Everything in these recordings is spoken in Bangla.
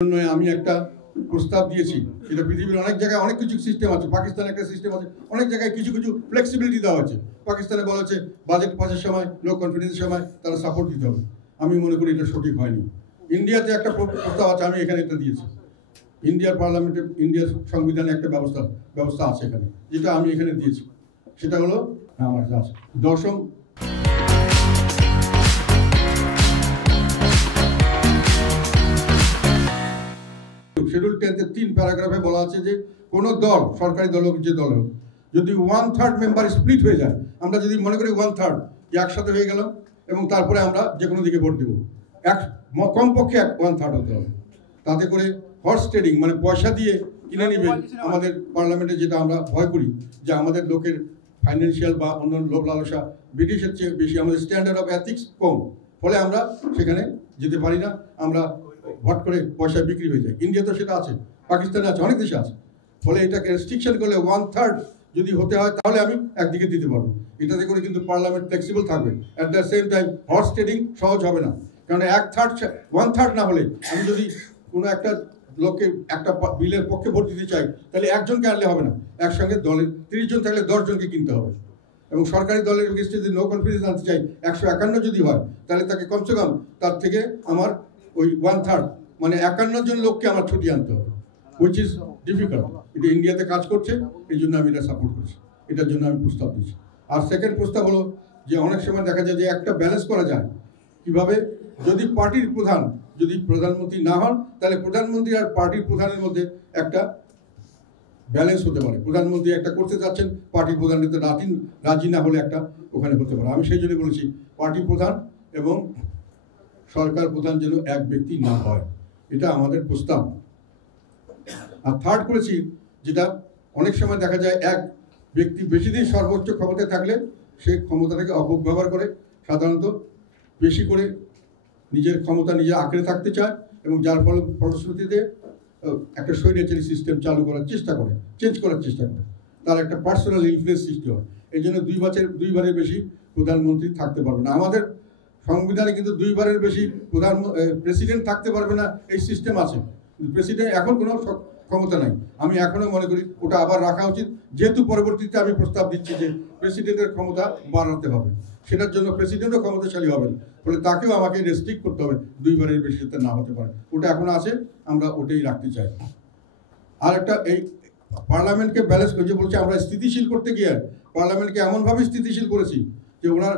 আমি একটা প্রস্তাব দিয়েছি। এটা পৃথিবীর অনেক জায়গায় অনেক কিছু সিস্টেম আছে, পাকিস্তানে একটা সিস্টেম আছে, অনেক জায়গায় কিছু কিছু ফ্লেক্সিবিলিটি দেওয়া হচ্ছে। পাকিস্তানে বলা হচ্ছে বাজেট পাসের সময়, লো কনফিডেন্সের সময় তারা সাপোর্ট দিতে হবে। আমি মনে করি এটা সঠিক হয়নি। ইন্ডিয়াতে একটা প্রস্তাব আছে, আমি এখানে এটা দিয়েছি। ইন্ডিয়ার পার্লামেন্টে, ইন্ডিয়ার সংবিধানে একটা ব্যবস্থা আছে এখানে, যেটা আমি এখানে দিয়েছি। সেটা হলো আমার দশম শিডিউল 10 এর 3 প্যারাগ্রাফে বলা আছে যে কোনো দল, সরকারি দল হোক যে দল হোক, যদি 1/3 মেম্বার স্প্লিট হয়ে যায়, আমরা যদি মনে করি 1/3 যে একসাথে হয়ে গেলাম এবং তারপরে আমরা যে কোনো দিকে ভোট দেবো, কমপক্ষে 1/3 হতে হবে। তাতে করে হর্স ট্রেডিং মানে পয়সা দিয়ে কিনে নিবে আমাদের পার্লামেন্টে, যেটা আমরা ভয় করি যে আমাদের লোকের ফাইন্যান্সিয়াল বা অন্যান্য লোভ লালসা ব্রিটিশের চেয়ে বেশি, আমাদের স্ট্যান্ডার্ড অফ এথিক্স কম, ফলে আমরা সেখানে যেতে পারি না, আমরা ভোট করে পয়সা বিক্রি হয়ে যায়। ইন্ডিয়া তো সেটা আছে, পাকিস্তানে আছে, অনেক দেশে আছে। ফলে এটাকে রেস্ট্রিকশন করলে 1/3 যদি হতে হয় তাহলে আমি একদিকে দিতে পারবো। এটাতে করে কিন্তু পার্লামেন্ট ফ্লেক্সিবল থাকবে। At the same time horse trading সহজ হবে না, কারণ 1/3 না হলে আমি যদি কোনো একটা লোককে একটা বিলের পক্ষে ভোট দিতে চাই, তাহলে একজনকে আনলে হবে না, একসঙ্গে দলের 30 জন থাকলে 10 জনকে কিনতে হবে। এবং সরকারি দলের এগেইনস্টে যদি নো কনফিডেন্স আনতে চাই 151 যদি হয়, তাহলে তাকে কমসে কম তার থেকে আমার ওই 1/3 মানে 51 জন লোককে আমার ছুটি আনতে হবে, হুইচ ইজ ডিফিকাল্ট। এটা ইন্ডিয়াতে কাজ করছে, এই জন্য আমি এটা সাপোর্ট করছি, এটার জন্য আমি প্রস্তাব দিচ্ছি। আর সেকেন্ড প্রস্তাব হলো যে অনেক সময় দেখা যায় যে একটা ব্যালেন্স করা যায় কিভাবে, যদি পার্টির প্রধান যদি প্রধানমন্ত্রী না হন, তাহলে প্রধানমন্ত্রী আর পার্টির প্রধানের মধ্যে একটা ব্যালেন্স হতে পারে। প্রধানমন্ত্রী একটা করতে চাচ্ছেন, পার্টির প্রধান রাজি না হলে একটা ওখানে হতে পারে। আমি সেই জন্য বলেছি পার্টি প্রধান এবং সরকার প্রধান যেন এক ব্যক্তি না হয়, এটা আমাদের প্রস্তাব। আর থার্ড করেছি, যেটা অনেক সময় দেখা যায় এক ব্যক্তি বেশি দিন সর্বোচ্চ ক্ষমতায় থাকলে সে ক্ষমতাটাকে অপব্যবহার করে, সাধারণত বেশি করে নিজের ক্ষমতা নিজে আঁকড়ে থাকতে চায় এবং যার ফলশ্রুতিতে একটা স্বৈরাচারী সিস্টেম চালু করার চেষ্টা করে, চেঞ্জ করার চেষ্টা করে, তার একটা পার্সোনাল ইনফ্লুয়েন্স সৃষ্টি হয়। এই জন্য দুইবারের বেশি প্রধানমন্ত্রী থাকতে পারবে না। আমাদের সংবিধানে কিন্তু 2বারের বেশি প্রেসিডেন্ট থাকতে পারবে না, এই সিস্টেম আছে। প্রেসিডেন্ট এখন কোনো ক্ষমতা নাই। আমি এখনো মনে করি ওটা আবার রাখা উচিত, যেহেতু পরবর্তীতে আমি প্রস্তাব দিচ্ছি যে প্রেসিডেন্টের ক্ষমতা বাড়াতে হবে, সেটার জন্য প্রেসিডেন্টও ক্ষমতাশালী হবেন, ফলে তাকেও আমাকে রেস্ট্রিক্ট করতে হবে, 2বারের বেশি যাতে না হতে পারে। ওটা এখনো আছে, আমরা ওটাই রাখতে চাই। আর একটা এই পার্লামেন্টকে ব্যালেন্স করে, যে বলছে আমরা স্থিতিশীল করতে গিয়ে পার্লামেন্টকে এমনভাবে স্থিতিশীল করেছি যে ওনার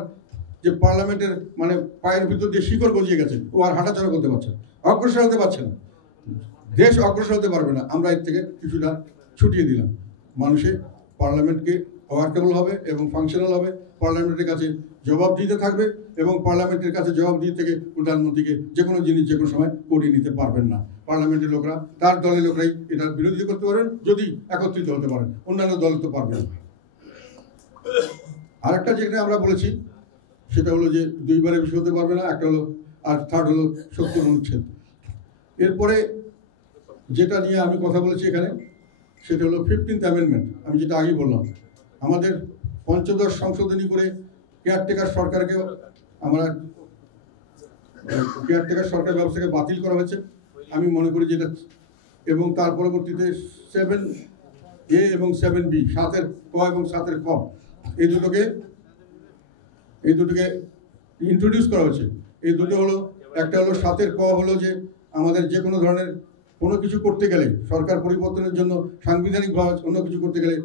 যে পার্লামেন্টের মানে পায়ের ভিতর দিয়ে শিকড় গজিয়ে গেছে, ও আর হাঁটাচলা করতে পারছে না, অগ্রসর হতে পারছে না, দেশ অগ্রসর হতে পারবে না। আমরা এর থেকে কিছুটা ছুটিয়ে দিলাম, মানুষে পার্লামেন্টকে ওয়ার্কেবল হবে এবং ফাংশনাল হবে, পার্লামেন্টের কাছে জবাব দিতে থাকবে এবং পার্লামেন্টের কাছে জবাব দিয়ে থেকে প্রধানমন্ত্রীকে যে কোনো জিনিস যে কোনো সময় করিয়ে নিতে পারবেন না। পার্লামেন্টের লোকরা, তার দলের লোকরাই এটা বিরোধিতা করতে পারেন যদি একত্রিত হতে পারেন, অন্যান্য দল তো পারবেন না। আর একটা যেটা আমরা বলেছি সেটা হলো যে 2বারের বেশি হতে পারবে না, একটা হলো, আর থার্ড হলো 70 অনুচ্ছেদ। এরপরে যেটা নিয়ে আমি কথা বলেছি এখানে সেটা হলো 15th অ্যামেন্ডমেন্ট। আমি যেটা আগেই বললাম, আমাদের পঞ্চদশ সংশোধনী করে কেয়ারটেকার সরকারকে আমরা কেয়ারটেকার সরকার ব্যবস্থাকে বাতিল করা হয়েছে। আমি মনে করি যেটা, এবং তার পরবর্তীতে 7A এবং 7B, 7-এর ক এবং 7-এর ক, এই দুটোকে ইন্ট্রোডিউস করা হয়েছে। এই দুটো হলো, একটা হলো 7-এর ক হলো যে আমাদের যে কোনো ধরনের কোনো কিছু করতে গেলে, সরকার পরিবর্তনের জন্য সাংবিধানিকভাবে অন্য কিছু করতে গেলে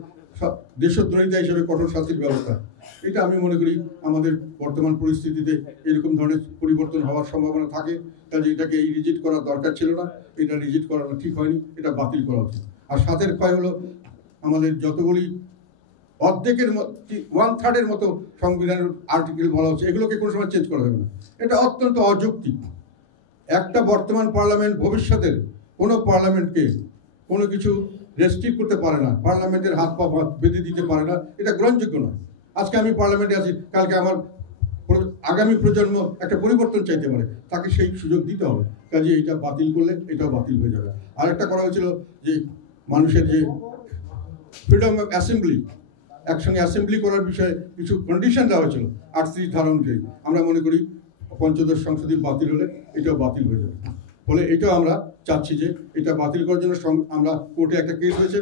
দেশদ্রোহিতা হিসেবে কঠোর শাস্তির ব্যবস্থা। এটা আমি মনে করি আমাদের বর্তমান পরিস্থিতিতে এরকম ধরনের পরিবর্তন হওয়ার সম্ভাবনা থাকে, কাজে এটাকে রিজিট করার দরকার ছিল না, এটা রিজিট করানো ঠিক হয়নি, এটা বাতিল করা উচিত। আর 7-এর ক্ষয় হলো আমাদের যতগুলি অর্ধেকের 1/3 মতো সংবিধানের আর্টিকেল বলা হচ্ছে, এগুলোকে কোনো সময় চেঞ্জ করা যাবে না। এটা অত্যন্ত অযৌক্তিক। একটা বর্তমান পার্লামেন্ট ভবিষ্যতের কোনো পার্লামেন্টকে কোনো কিছু রেস্ট্রিক্ট করতে পারে না, পার্লামেন্টের হাত পা বেঁধে দিতে পারে না, এটা গ্রহণযোগ্য নয়। আজকে আমি পার্লামেন্টে আছি, কালকে আমার আগামী প্রজন্ম একটা পরিবর্তন চাইতে পারে, তাকে সেই সুযোগ দিতে হবে। কাজে এটা বাতিল করলে এটাও বাতিল হয়ে যাবে। আর একটা করা হয়েছিল যে মানুষের যে ফ্রিডম অফ অ্যাসেম্বলি, একসঙ্গে অ্যাসেম্বলি করার বিষয়ে কিছু কন্ডিশন দেওয়া হয়েছিল 38 ধারা অনুযায়ী। আমরা মনে করি পঞ্চদশ সংশোধনী বাতিল হলে এটাও বাতিল হয়ে যাবে। ফলে এটাও আমরা চাচ্ছি যে এটা বাতিল করার জন্য আমরা কোর্টে একটা কেস হয়েছে,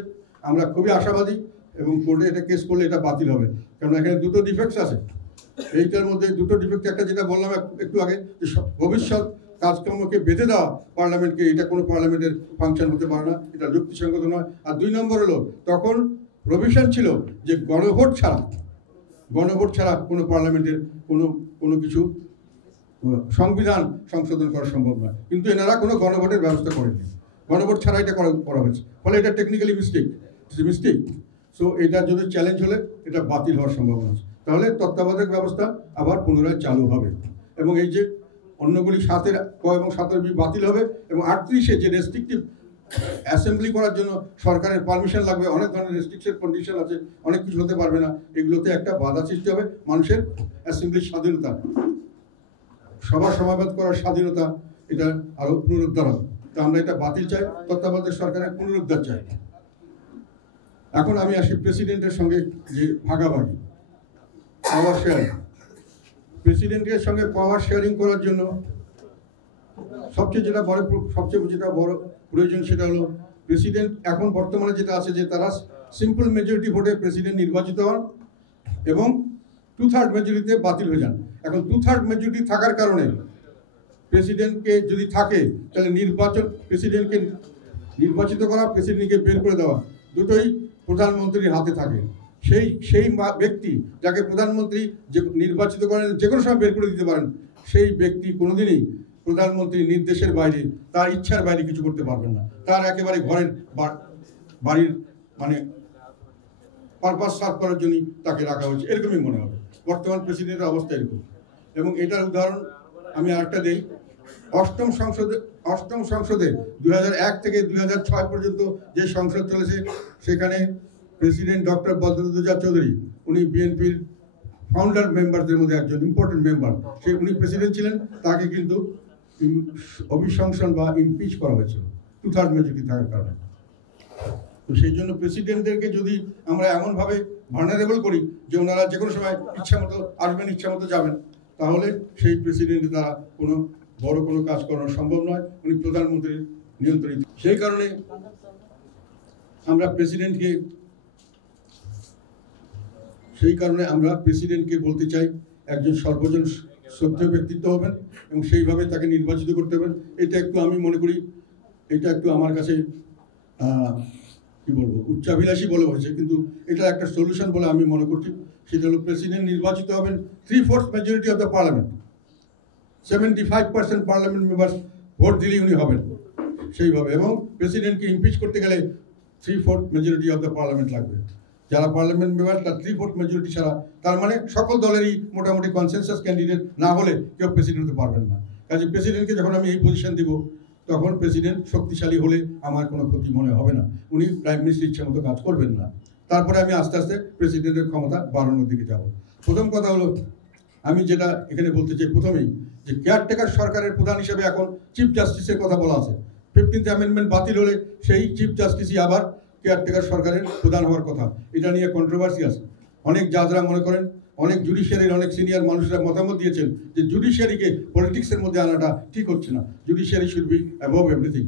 আমরা খুবই আশাবাদী এবং কোর্টে এটা কেস করলে এটা বাতিল হবে, কারণ এখানে দুটো ডিফেক্টস আছে। এইটার মধ্যে দুটো ডিফেক্ট, একটা যেটা বললাম একটু আগে যে ভবিষ্যৎ কাজকর্মকে বেঁধে দেওয়া পার্লামেন্টকে, এটা কোনো পার্লামেন্টের ফাংশন হতে পারে না, এটা যুক্তিসঙ্গত নয়। আর 2 নম্বর হলো তখন প্রভিশন ছিল যে গণভোট ছাড়া কোনো পার্লামেন্টের কোনো কিছু সংবিধান সংশোধন করা সম্ভব নয়, কিন্তু এনারা কোনো গণভোটের ব্যবস্থা করেনি, গণভোট ছাড়া এটা করা হয়েছে, ফলে এটা টেকনিক্যালি মিস্টেক। সো এটা যদি চ্যালেঞ্জ হলে এটা বাতিল হওয়ার সম্ভাবনা আছে, তাহলে তত্ত্বাবধায়ক ব্যবস্থা আবার পুনরায় চালু হবে। এবং এই যে অন্যগুলি 7 ক এবং 17 বি বাতিল হবে, এবং 38-এ যে রেস্ট্রিকটিভ অ্যাসেম্বলি করার জন্য সরকারের পারমিশন লাগবে, অনেক ধরনের রেস্ট্রিকশন কন্ডিশন আছে, অনেক কিছু হতে পারবে না, এগুলোতে একটা বাধা সৃষ্টি হবে। মানুষের অ্যাসেম্বলির স্বাধীনতা, সভা সমাবেশ করার স্বাধীনতা, এটা আরো পুনরুদ্ধার হবে। তো আমরা এটা বাতিল চাই, তত্ত্বাবধায়ক সরকারের পুনরুদ্ধার চাই। এখন আমি আসি প্রেসিডেন্টের সঙ্গে যে ভাগাভাগি, পাওয়ার শেয়ারিং। প্রেসিডেন্টের সঙ্গে পাওয়ার শেয়ারিং করার জন্য সবচেয়ে যেটা বড় প্রয়োজন সেটা হলো প্রেসিডেন্ট এখন বর্তমানে যেটা আছে যে তারা সিম্পল মেজরিটি ভোটে প্রেসিডেন্ট নির্বাচিত হন এবং 2/3 মেজরিটিতে বাতিল হয়ে যান। এখন 2/3 মেজরিটি থাকার কারণে প্রেসিডেন্টকে যদি থাকে তাহলে প্রেসিডেন্টকে নির্বাচিত করা, প্রেসিডেন্টকে বের করে দেওয়া, দুটোই প্রধানমন্ত্রীর হাতে থাকে। সেই ব্যক্তি যাকে প্রধানমন্ত্রী নির্বাচিত করেন, যে কোনো সময় বের করে দিতে পারেন, সেই ব্যক্তি কোনোদিনই প্রধানমন্ত্রীর নির্দেশের বাইরে, তার ইচ্ছার বাইরে কিছু করতে পারবেন না। তার একেবারে বাড়ির মানে পারপাস সার্ভ করার জন্যই তাকে রাখা হয়েছে, এরকমই মনে হবে। বর্তমান প্রেসিডেন্টের অবস্থা এরকম। এবং এটার উদাহরণ আমি আরেকটা দিই। অষ্টম সংসদে 2001 থেকে 2006 পর্যন্ত যে সংসদ চলেছে, সেখানে প্রেসিডেন্ট ডক্টর বদরুদ্দোজা চৌধুরী, উনি বিএনপির ফাউন্ডার মেম্বারদের মধ্যে একজন ইম্পর্টেন্ট মেম্বার, উনি প্রেসিডেন্ট ছিলেন, তাকে কিন্তু অভিশংসন বা ইমপিচ করা হয়েছিল 2/3 মেজরিটি থাকার কারণে। তো সেই জন্য প্রেসিডেন্টদেরকে যদি আমরা এমনভাবে ভার্নারেবল করি যে ওনারা যে কোনো সময় ইচ্ছা মতো আসবেন, ইচ্ছা মতো যাবেন, তাহলে সেই প্রেসিডেন্টের দ্বারা বড় কোনো কাজ করানো সম্ভব নয়, উনি প্রধানমন্ত্রীর নিয়ন্ত্রিত। সেই কারণে আমরা প্রেসিডেন্টকে বলতে চাই একজন সর্বজন শ্রদ্ধেয় ব্যক্তিত্ব হবেন এবং সেইভাবে তাকে নির্বাচিত করতে হবেন। এটা একটু আমি মনে করি, এটা একটু আমার কাছে কি বলবো, উচ্চাভিলাষী বলে হয়েছে, কিন্তু এটা একটা সলিউশন বলে আমি মনে করছি। সেটা হলো প্রেসিডেন্ট নির্বাচিত হবেন 3/4 majority of the parliament, 75% parliament members vote দিলেই উনি হবেন সেইভাবে। এবং প্রেসিডেন্টকে ইমপিচ করতে গেলে 3/4 মেজরিটি অফ দ্য পার্লামেন্ট লাগবে। যারা পার্লামেন্ট মেম্বার তার 3/4 মেজরিটি ছাড়া, তার মানে সকল দলেরই মোটামুটি কনসেনসাস ক্যান্ডিডেট না হলে কেউ প্রেসিডেন্ট হতে পারবেন না। কাজে প্রেসিডেন্টকে যখন আমি এই পজিশন দিব, তখন প্রেসিডেন্ট শক্তিশালী হলে আমার কোনো ক্ষতি মনে হবে না, উনি প্রাইম মিনিস্টার ইচ্ছা মতো কাজ করবেন না। তারপরে আমি আস্তে আস্তে প্রেসিডেন্টের ক্ষমতা বাড়ানোর দিকে যাব। প্রথম কথা হলো, আমি যেটা এখানে বলতে চাই প্রথমেই, যে কেয়ারটেকার সরকারের প্রধান হিসেবে এখন চিফ জাস্টিসের কথা বলা আছে। 15th অ্যামেন্ডমেন্ট বাতিল হলে সেই চিফ জাস্টিসই আবার কেয়ারটেকার সরকারের প্রধান হওয়ার কথা। এটা নিয়ে কন্ট্রোভার্সি আছে। অনেক জাজরা মনে করেন, অনেক জুডিশিয়ারির অনেক সিনিয়র মানুষরা মতামত দিয়েছেন যে জুডিশিয়ারিকে পলিটিক্সের মধ্যে আনাটা ঠিক হচ্ছে না। Judiciary should be above everything,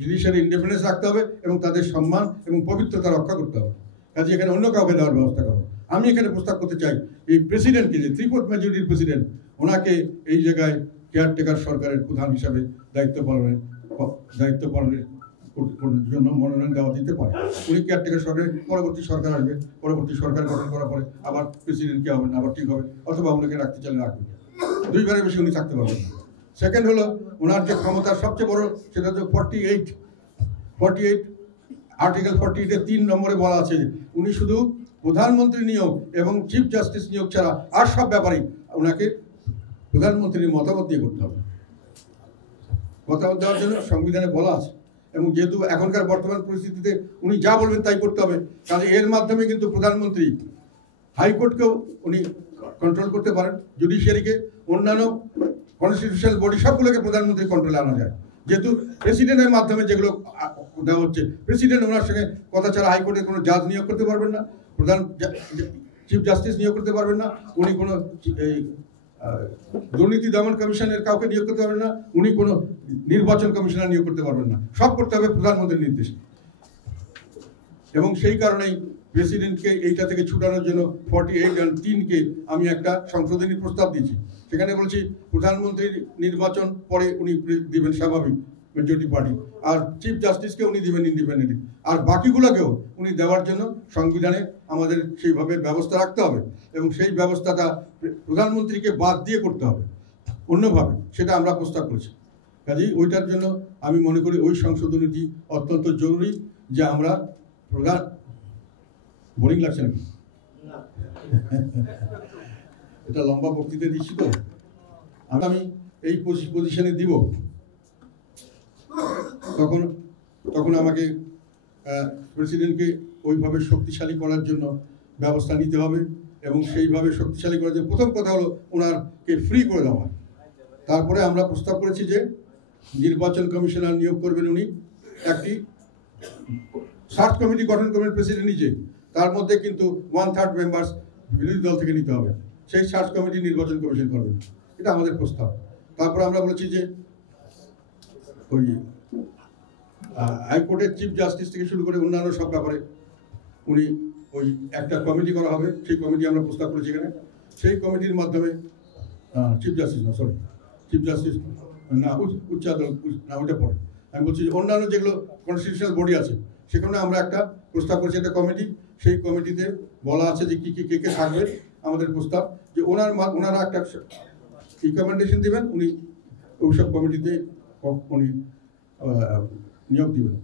judiciary independence রাখতে হবে এবং তাদের সম্মান এবং পবিত্রতা রক্ষা করতে হবে। কাজে এখানে অন্য কাউকে দেওয়ার ব্যবস্থা করো। আমি এখানে প্রস্তাব করতে চাই এই প্রেসিডেন্টকে, যে 3/4 মেজরিটির প্রেসিডেন্ট, ওনাকে এই জায়গায় কেয়ারটেকার সরকারের প্রধান হিসাবে দায়িত্ব পালনের জন্য মনোনয়ন দেওয়া দিতে পারে। উনি কেয়ারটেকার সরকারের পরবর্তী সরকার আসবে, পরবর্তী সরকার গঠন করার পরে আবার প্রেসিডেন্ট কে হবেন, আবার ঠিক হবে, অথবা ওনাকে রাখতে চাইলে রাখবেন। 2বারের বেশি উনি থাকতে পারবেন না। সেকেন্ড হলো, ওনার যে ক্ষমতার সবচেয়ে বড়, সেটা হচ্ছে 48 আর্টিকেল 48-এর 3 নম্বরে বলা আছে উনি শুধু প্রধানমন্ত্রী নিয়োগ এবং চিফ জাস্টিস নিয়োগ ছাড়া আর সব ব্যাপারেই ওনাকে প্রধানমন্ত্রীর মতামত দিয়ে করতে হবে। মতামত দেওয়ার জন্য সংবিধানে বলা আছে। এবং যেহেতু এখনকার বর্তমান পরিস্থিতিতে উনি যা বলবেন তাই করতে হবে, কাজে এর মাধ্যমে কিন্তু প্রধানমন্ত্রী হাইকোর্টকেও উনি কন্ট্রোল করতে পারেন, জুডিশিয়ারিকে, অন্যান্য কনস্টিটিউশনাল বডি সবগুলোকে প্রধানমন্ত্রী কন্ট্রোলে আনা যায়। যেহেতু প্রেসিডেন্টের মাধ্যমে যেগুলো দেওয়া হচ্ছে, প্রেসিডেন্ট ওনার সঙ্গে কথা ছাড়া হাইকোর্টের কোনো জাজ নিয়োগ করতে পারবেন না, চিফ জাস্টিস নিয়োগ করতে পারবেন না, উনি কোনো দুর্নীতি দমন কমিশনের কাউকে নিয়োগ করতে পারবেন না, উনি কোনো নির্বাচন কমিশনার নিয়োগ করতে পারবেন না, সব করতে হবে প্রধানমন্ত্রীর নির্দেশ। এবং সেই কারণেই প্রেসিডেন্টকে এইটা থেকে ছুটানোর জন্য 48(3)কে আমি একটা সংশোধনী প্রস্তাব দিয়েছি। সেখানে বলছি প্রধানমন্ত্রীর নির্বাচন পরে উনি দিবেন স্বাভাবিক মেজরিটি পার্টি, আর চিফ জাস্টিসকে উনি দিবেন ইন্ডিপেন্ডেন্টলি, আর বাকিগুলোকেও উনি দেওয়ার জন্য সংবিধানে আমাদের সেইভাবে ব্যবস্থা রাখতে হবে এবং সেই ব্যবস্থাটা প্রধানমন্ত্রীকে বাদ দিয়ে করতে হবে অন্যভাবে, সেটা আমরা প্রস্তাব করেছি। কাজেই ওইটার জন্য আমি মনে করি ওই সংশোধনীটি অত্যন্ত জরুরি, যে আমরা প্রধান বোরিং লাগছে নাকি? এটা লম্বা বক্তৃতা দিচ্ছি তো, আমি এই পজিশনে দিব, তখন আমাকে প্রেসিডেন্টকে ওইভাবে শক্তিশালী করার জন্য ব্যবস্থা নিতে হবে এবং সেইভাবে শক্তিশালী করার জন্য প্রথম কথা হলো ওনারকে ফ্রি করে দেওয়া। তারপরে আমরা প্রস্তাব করেছি যে নির্বাচন কমিশনার নিয়োগ করবেন উনি, একটি সার্চ কমিটি গঠন করবেন প্রেসিডেন্ট নিজে, তার মধ্যে কিন্তু 1/3 মেম্বার্স বিরোধী দল থেকে নিতে হবে, সেই সার্চ কমিটি নির্বাচন কমিশন করবেন, এটা আমাদের প্রস্তাব। তারপর আমরা বলেছি যে ওই হাইকোর্টের চিফ জাস্টিস থেকে শুরু করে অন্যান্য সব ব্যাপারে উনি ওই একটা কমিটি করা হবে, সেই কমিটি আমরা প্রস্তাব করেছি এখানে। সেই কমিটির মাধ্যমে চিফ জাস্টিস না উচ্চ আদালত না, ওইটা পরে আমি বলছি যে অন্যান্য যেগুলো কনস্টিটিউশনাল বডি আছে সেখানে আমরা একটা প্রস্তাব করেছি, একটা কমিটি, সেই কমিটিতে বলা আছে যে কে কে থাকবে। আমাদের প্রস্তাব যে ওনারা একটা রিকমেন্ডেশন দিবেন, উনি ওইসব কমিটিতে উনি নিয়োগ দিবেন।